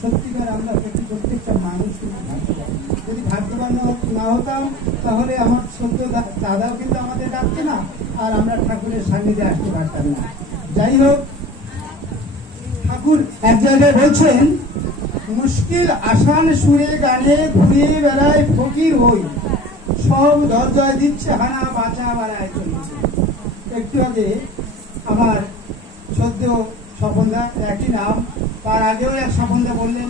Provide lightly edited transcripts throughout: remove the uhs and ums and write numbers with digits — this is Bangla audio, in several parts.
সত্যিকার আমরা প্রত্যেকটা মানুষ কিন্তু ভাগ্যবান। যদি ভাগ্যবান না হতাম তাহলে আমার সত্য দাদাও কিন্তু আমাদের ডাকছে না, আর আমরা ঠাকুরের সান্নিধ্যে আসতে পারতাম না। যাই হোক, ঠাকুর এক জায়গায় বলছেন, মুশকিল আসান সুরে গানে ঘুরিয়ে বেড়ায় ফকির হই, সব দরজায় দিচ্ছে হানা বাঁচা বাড়ায় চলেছে। একটু আগে আমার সদ্য স্বপনদা, একই নাম, তার আগেও এক স্বপনদা বললেন,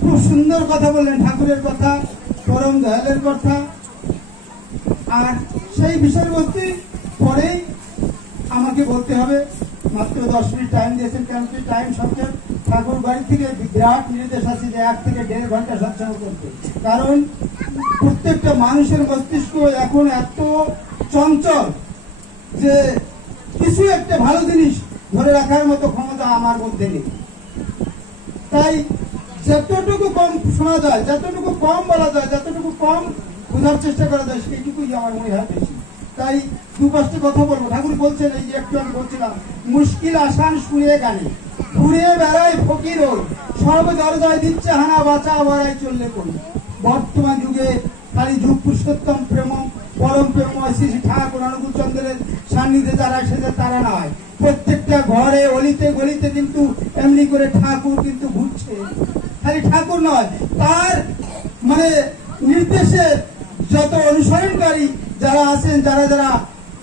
খুব সুন্দর কথা বললেন, ঠাকুরের কথা, পরম দয়ালের কথা। আর সেই বিষয়বস্তু পরেই আমাকে বলতে হবে, মাত্র 10 মিনিট টাইম দিয়েছেন, কেন কি টাইম সংক্ষেপ। ঠাকুর বাড়ি থেকে বিরাট নির্দেশ আছে যে 1 থেকে 1.5 ঘন্টা সৎসঙ্গ করতে, কারণ প্রত্যেকটা মানুষের মস্তিষ্ক এখন এত চঞ্চল যে কিছু একটা ভালো জিনিস ধরে রাখার মতো ক্ষমতা আমার মধ্যে নেই। তাই যতটুকু কম শোনা যায়, যতটুকু কম বলা যায়, যতটুকু কম বোঝার চেষ্টা করা যায়, সেইটুকুই আমার মনে হয় বেশি। তাই 2-5টা কথা বলবো। ঠাকুর বলছেন, এই যে একটু আমি বলছিলাম, মুশকিল আসান শুনে গানে ঘুরে বেড়ায় ফকির ওই, সব দরজায় দিচ্ছে হানা বাঁচা বাড়াই চললে কোন। বর্তমান যুগে খালি যুগ পুরুষোত্তম প্রেম পরম প্রেমময় শ্রী ঠাকুর অনুকূল চন্দ্রের সান্নিধ্যে যারা এসেছে তারা নয়, প্রত্যেকটা ঘরে অলিতে গলিতে কিন্তু এমনি করে ঠাকুর কিন্তু ঘুরছে। খালি ঠাকুর নয়, তার মানে নির্দেশে যত অনুসরণকারী যারা আছেন, যারা যারা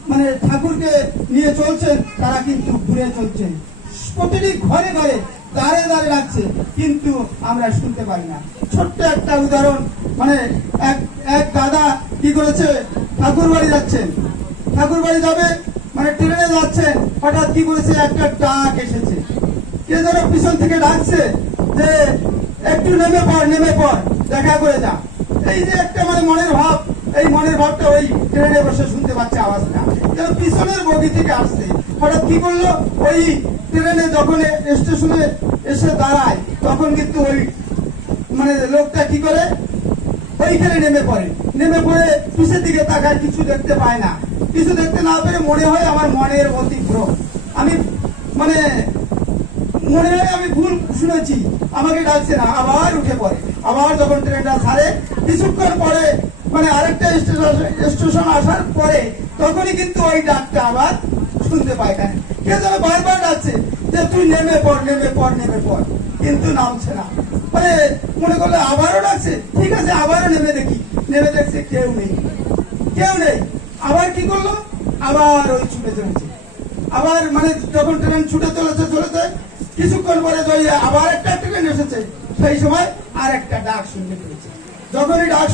মানে ঠাকুরকে নিয়ে চলছেন, তারা কিন্তু ঘুরে চলছেন। প্রতিটি ঘরে ঘরে দাঁড়ে দাঁড়ে রাখছে, কিন্তু আমরা শুনতে পারি না। ছোট্ট একটা উদাহরণ, মানে এক দাদা কি করেছে, ঠাকুর বাড়ি যাচ্ছেন, ঠাকুর বাড়ি যাবে মানে ট্রেনে যাচ্ছেন, হঠাৎ কি করেছে, একটা ডাক এসেছে, কে যেন পিছন থেকে ডাকছে যে একটু নেমে পড় দেখা করে যা। এই যে একটা মানে মনের ভাব, এই মনের ভাবটা ওই ট্রেনে বসে শুনতে পাচ্ছে আওয়াজটা, যেন পিছনের বগি থেকে আসছে। হঠাৎ কি করলো, ওই ট্রেনে যখন স্টেশনে এসে দাঁড়ায়, তখন কিন্তু ওই মানে লোকটা কি করে, ওইখানে নেমে পড়ে পিছের দিকে তাকায়, কিছু দেখতে পায় না। কিছু দেখতে না পেরে মনে হয় আমার মনের অতিক্রম, আমি মানে মনে হয় আমি ভুল শুনেছি, আমাকে ডাকছে না। আবার উঠে পড়ে, আবার যখন ট্রেনটা ছাড়ে কিছুক্ষণ পরে মানে আরেকটা স্টেশন আসার পরে তখনই কিন্তু ওই ডাকটা আবার শুনতে পায়। কেন কে যেন বারবার ডাকছে যে তুই নেমে পড়, কিন্তু নামছে না। মানে মনে করলে আবারও ডাকছে, ঠিক আছে আবারও নেমে দেখছে কেউ নেই। আবার কি করলো, আবার ওই ছুটে চলেছে। আবার মানে যখন ট্রেন ছুটে চলেছে কিছুক্ষণ পরে আবার একটা ট্রেন এসেছে, সেই সময় আর একটা ডাক শুনতে পেয়েছে। যখনই ডাক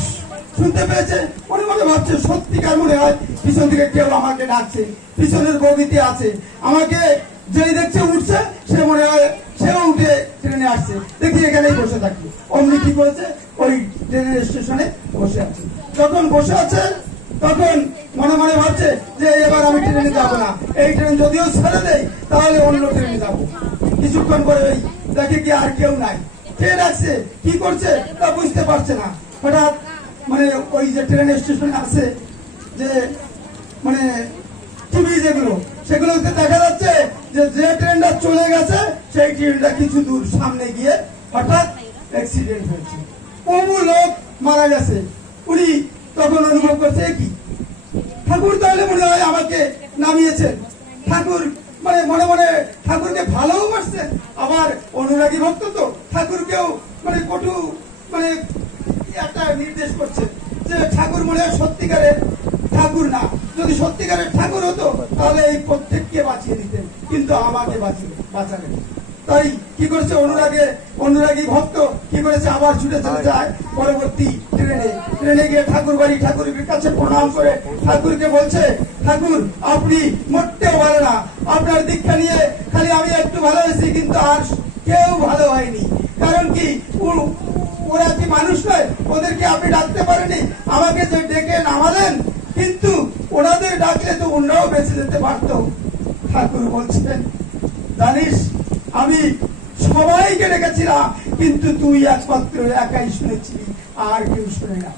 শুনতে পেয়েছে, মনে মনে ভাবছে, সত্যিকার মনে হয় পিছন থেকে কেউ আমাকে ডাকছে, পিছনের বগিতে আছে, আমাকে যেই দেখছে উঠছে, সে মনে হয় সেও উঠে ট্রেনে আসছে, দেখি এখানেই বসে থাকি। অমনি কি করেছে, ওই ট্রেনের স্টেশনে বসে আছে। যখন বসে আছে তখন মনে মনে ভাবছে যে এবার আমি ট্রেনে যাবো না, এই ট্রেন যদিও ছেড়ে দেয় তাহলে অন্য ট্রেনে যাবো। কিছুক্ষণ পরে ওই দেখে কি আর কেউ নাই, ট্রেন আসছে, কি করছে তা বুঝতে পারছে না। হঠাৎ মানে ওই যে ট্রেন স্টেশনে আছে যে মানে টিভি যেগুলো, সেগুলোতে দেখা যাচ্ছে যে ট্রেনটা চলে গেছে, সেই ট্রেনটা কিছু দূর সামনে গিয়ে হঠাৎ অ্যাক্সিডেন্ট হয়েছে, বহু লোক মারা গেছে। উনি তখন অনুভব করছে, কি ঠাকুর তাহলে মনে হয় আমাকে নামিয়েছেন। ঠাকুর মানে মনে মনে ঠাকুরকে ভালোবাসছেন, আবার অনুরাগী ভক্ত তো ঠাকুরকেও মানে কটু মানে একটা নির্দেশ করছে যে ঠাকুর মনে হয় সত্যিকারের ঠাকুর না। যদি সত্যিকারের ঠাকুর হতো তাহলে এই প্রত্যেককে বাঁচিয়ে দিতেন, কিন্তু আমাকে বাঁচালেন। তাই কি করেছে, অনুরাগী ভক্ত কি করেছে, আবার ছুটে চলে যায় পরবর্তী ট্রেনে গিয়ে ঠাকুরের কাছে প্রণাম করে ঠাকুরকে বলছে, ঠাকুর আপনি মোটেও ভালো না, আপনার দীক্ষা নিয়ে খালি আমি একটু ভালো হয়েছি, কিন্তু আর কেউ ভালো হয়নি। কারণ কি, ওরা কি মানুষ নয়, ওদেরকে আপনি ডাকতে পারেনি, আমাকে যে ডেকে নামালেন, কিন্তু ওনাদের ডাকলে তো অন্যরাও বেঁচে যেতে পারত। ঠাকুর বলছেন, জানিস আমি সবাইকে ডেকেছিলাম, কিন্তু তুই একমাত্র একাই শুনেছিলি, আর কেউ শুনে না।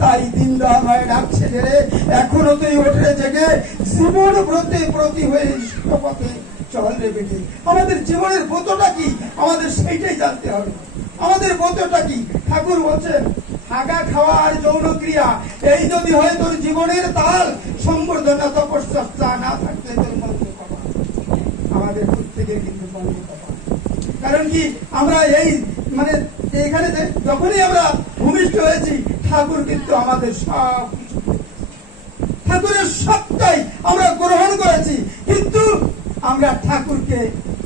তাই দিন দয়াময় ডাকছে রে, এখনো তুই ওঠে জেগে জীবন প্রতি হয়ে পথে চল রে বেটে। আমাদের জীবনের ব্রতটা কি, আমাদের সেইটাই জানতে হবে। আমাদের ব্রতটা কি? ঠাকুর বলছেন হাগা খাওয়া আর যৌন ক্রিয়া এই যদি হয় তোর জীবনের তাল, সম্বর্ধনা তপস্যা না থাকলে তোর মন্ত্র পাবা। আমাদের প্রত্যেকের কিন্তু মন্ত্র পাবা। কারণ কি আমরা এই মানে এখানে যখনই আমরা ভূমিষ্ঠ হয়েছি ঠাকুর কিন্তু আমাদের সব কিছু, ঠাকুরের সবটাই আমরা গ্রহণ করেছি, কিন্তু আমরা ঠাকুরকে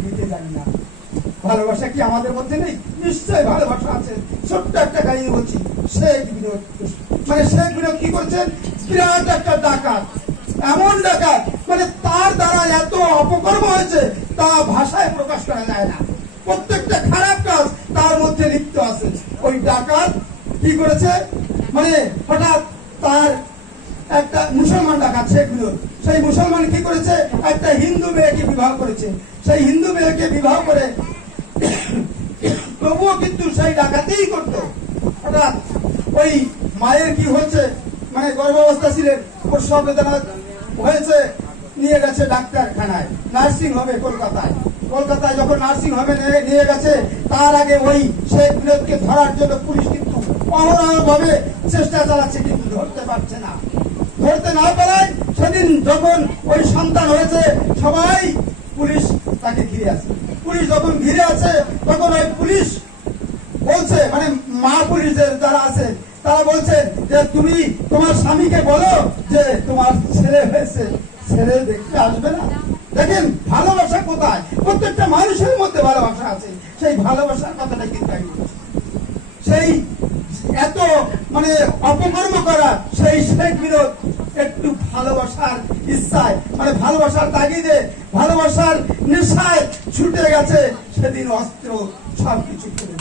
দিতে জানি না। ভালোবাসা কি আমাদের মধ্যে নেই? নিশ্চয় ভালোবাসা আছে। ছোট্ট একটা কাহিনী বলছি। শেখ বিনোদ, মানে শেখ বিনোদ কি করছেন? বিরাট একটা ডাকাত, এমন ডাকাত মানে তার দ্বারা এত অপকর্ম হয়েছে তা ভাষায় প্রকাশ করা যায় না। প্রত্যেকটা খারাপ কাজ তার মধ্যে লিপ্ত আছে। ওই ডাকাত কি করেছে, মানে হঠাৎ তার একটা মুসলমান ডাকাত শেখ বিনোদ, সেই মুসলমান কি করেছে, একটা হিন্দু মেয়েকে বিবাহ করেছে। সেই হিন্দু মেয়েকে বিবাহ করে তবুও কিন্তু সেই ডাকাতেই করতো। হঠাৎ ওই মায়ের কি হচ্ছে, মানে গর্ভাবস্থা ছিলেন, প্রসব বেদনা হয়েছে, নিয়ে গেছে ডাক্তারখানায়, নার্সিং হোমে কলকাতায়। কলকাতায় যখন নার্সিং হোমে নিয়ে গেছে, তার আগে ওই শেখ বিনোদকে ধরার জন্য পুলিশ কিন্তু অহরহভাবে চেষ্টা চালাচ্ছে, কিন্তু ধরতে পারছে না। ধরতে না পারায় সেদিন যখন ওই সন্তান হয়েছে, সবাই পুলিশ তাকে ঘিরে আছে। পুলিশ যখন ঘিরে আছে তখন ওই পুলিশ বলছে, মানে মা পুলিশের যারা আছে তারা বলছে যে তুমি তোমার স্বামীকে বলো যে তোমার ছেলে হয়েছে, ছেলে দেখতে আসবে না। দেখেন ভালোবাসা কোথায়? প্রত্যেকটা মানুষের মধ্যে ভালোবাসা আছে। সেই ভালোবাসার কথাটা কিন্তু সেই এত মানে অপকর্ম করা সেই শেখ বিনোদ একটু ভালোবাসার ইচ্ছায়, মানে ভালোবাসার তাগিদে, ভালোবাসার নেশায় ছুটে গেছে। সেদিন অস্ত্র সবকিছু ফেলে,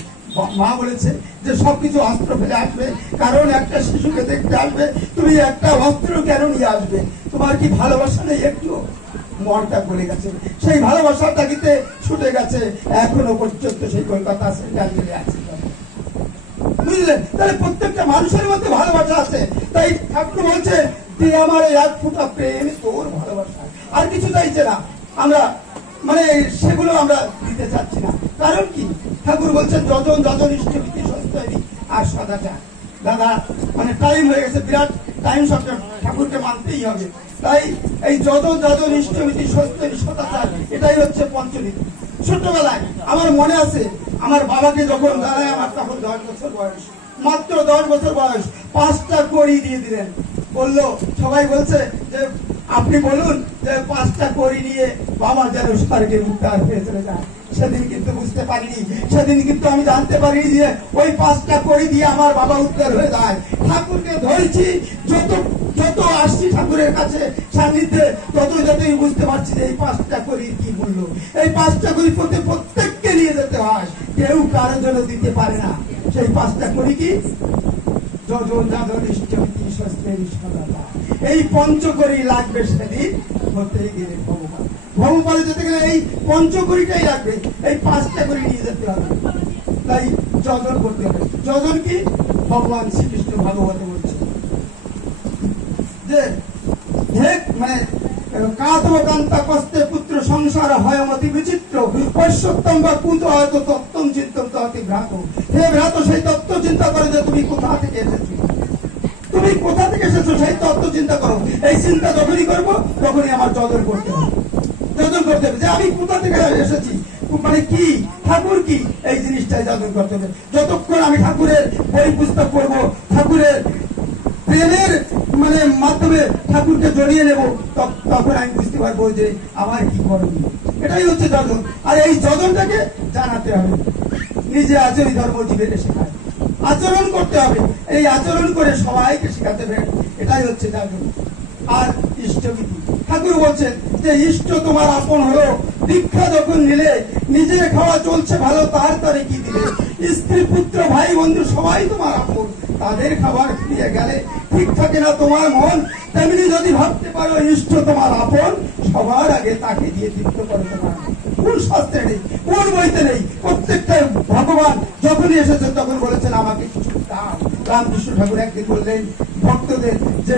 মা বলেছে যে সবকিছু অস্ত্র ফেলে আসবে, কারণ একটা শিশুকে দেখতে আসবে, তুমি একটা অস্ত্র কেন নিয়ে আসবে? তোমার কি ভালোবাসা নেই একটু? মনটা পড়ে গেছে, সেই ভালোবাসার তাগিদে ছুটে গেছে। এখনো পর্যন্ত সেই কলকাতা সেন্টার মিলে আছে। বুঝলেন? তাহলে প্রত্যেকটা মানুষের মধ্যে ভালোবাসা আছে। তাই ঠাকুর বলছে যে আমার এক ফোঁটা প্রেম তোর ভালোবাসা, আর কিছু চাইছে না। আমরা মানে সেগুলো আমরা দিতে চাচ্ছি না। কারণ কি? ঠাকুর বলছেন যজন যজন ইষ্টভীতি সস্তৈরি আর সদাচার। দাদা মানে টাইম হয়ে গেছে, বিরাট টাইম শর্ট, ঠাকুরকে মানতেই হবে। তাই এই যজন যজন ইষ্টভীতি সস্তৈরি সদাচার, এটাই হচ্ছে পঞ্চনীতি। ছোটবেলায় আমার মনে আছে, আমার বাবাকে যখন দাঁড়ায়, আমার তখন 10 বছর বয়স, মাত্র 10 বছর বয়স, 5টা কড়ি দিয়ে দিলেন। বললো, সবাই বলছে যে আপনি বলুন যে 5টা কড়ি নিয়ে বাবা যেন স্বর্গে উদ্ধার হয়ে চলে যায়। সেদিন কিন্তু বুঝতে পারিনি, সেদিন কিন্তু আমি জানতে পারিনি যে ওই 5টা কড়ি দিয়ে আমার বাবা উদ্ধার হয়ে যায়। ঠাকুরকে ধরেছি, যত যত আসছি ঠাকুরের কাছে সান্নিধ্যে, যতই বুঝতে পারছি যে এই 5টা কড়ির কি মূল্য। এই 5টা কড়ি প্রত্যেককে নিয়ে যেতে হয়, কেউ কারোর জন্য দিতে পারে না। সেই 5টা কড়ি কি? যজন যজন ইষ্টভীতি সস্তৈরি সদাচার। এই পঞ্চকড়ি লাগবে সেদিন হতে গেলে ভগবান, ভগবানে যেতে গেলে এই পঞ্চকড়িটাই লাগবে। এই 5টা কড়ি নিয়ে যেতে হবে। তাই যজন করতে হবে। যজন কি? ভগবান শ্রীকৃষ্ণ ভাগবতে বলছে যে মানে কাতবকান্তা কস্তে পুত্র সংসার হয় অতি বিচিত্র পৈশ্বত্তম বা কুত হয়তো তত্ত্বম চিন্তম ততি ভ্রাত। হে ভ্রাত, সেই তত্ত্ব চিন্তা করে যে তুমি কোথা থেকে এসেছো, তুমি কোথা থেকে এসেছো সেই তত্ত্ব চিন্তা করো। এই চিন্তা যখনই করবো তখনই আমার যজন করতে হবে। যজন করতে হবে যে আমি কোথা থেকে এসেছি, মানে কি ঠাকুর কি, এই জিনিসটাই যজন করতে হবে। যতক্ষণ আমি ঠাকুরের বই পুস্তক পড়বো, ঠাকুরের প্রেমের মানে মাধ্যমে ঠাকুরকে জড়িয়ে নেব, তখন আমি বুঝতে পারবো যে আমার কি করণীয়। এটাই হচ্ছে যজন। আর এই যজনটাকে জানাতে হবে। নিজে আচরণ ধর্ম জীবের শেখায়, আচরণ করতে হবে। এই আচরণ করে সবাইকে শেখাতে হবে, এটাই হচ্ছে যজন। আর ইষ্টভীতি, ঠাকুর বলছেন যে ইষ্ট তোমার আপন হলো, দীক্ষা যখন নিলে নিজের খাওয়া চলছে ভালো, তার তারে কি দিলে? স্ত্রী পুত্র ভাই বন্ধু সবাই তোমার আপন, তাদের খাবার ফিরে গেলে ঠিক থাকে না তোমার মন। তেমনি যদি ভাবতে পারো ইষ্ট তোমার আপন, সবার আগে তাকে দিয়ে তৃপ্ত করে তোমার। কোন শাস্ত্রে নেই, কোন বইতে নেই। প্রত্যেকটা ভগবান যখনই এসেছেন তখন বলেছেন আমাকে কিছু দাও। রামকৃষ্ণ ঠাকুর একদিন বললেন ভক্তদের যে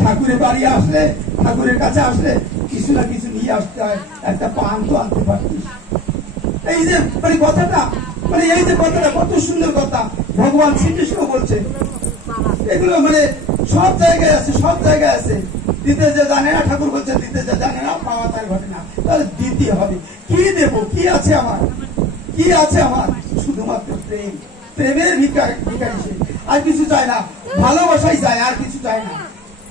ঠাকুরের বাড়ি আসলে, ঠাকুরের কাছে আসলে কিছু না কিছু নিয়ে আসতে হয়, একটা পান তো আনতে পারতিস। এই যে মানে কথাটা, মানে এই যে কথাটা কত সুন্দর কথা ভগবান শ্রীকৃষ্ণ বলছে, এগুলো মানে সব জায়গায় আছে, সব জায়গায় আছে। দিতে যে জানে না, ঠাকুর বলছে দিতে যে জানে না পাওয়া তার ঘটে না। তাহলে দিতে হবে। কি দেব? কি আছে আমার? কি আছে আমার? শুধুমাত্র প্রেম। প্রেমের ভিখারি সে, আর কিছু চায় না। ভালোবাসাই চায়, আর কিছু চায় না।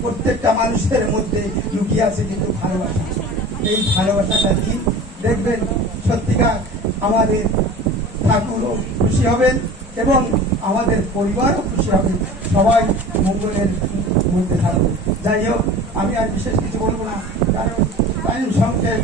প্রত্যেকটা মানুষের মধ্যে লুকিয়ে আছে কিন্তু ভালোবাসা। এই ভালোবাসাটা দিন, দেখবেন সত্যিকার আমাদের ঠাকুরও খুশি হবেন এবং আমাদের পরিবারও খুশি হবে, সবাই মঙ্গলের মধ্যে থাকবে। যাই হোক, আমি আর বিশেষ কিছু বলবো না, কারণ টাইম সংক্ষেপ।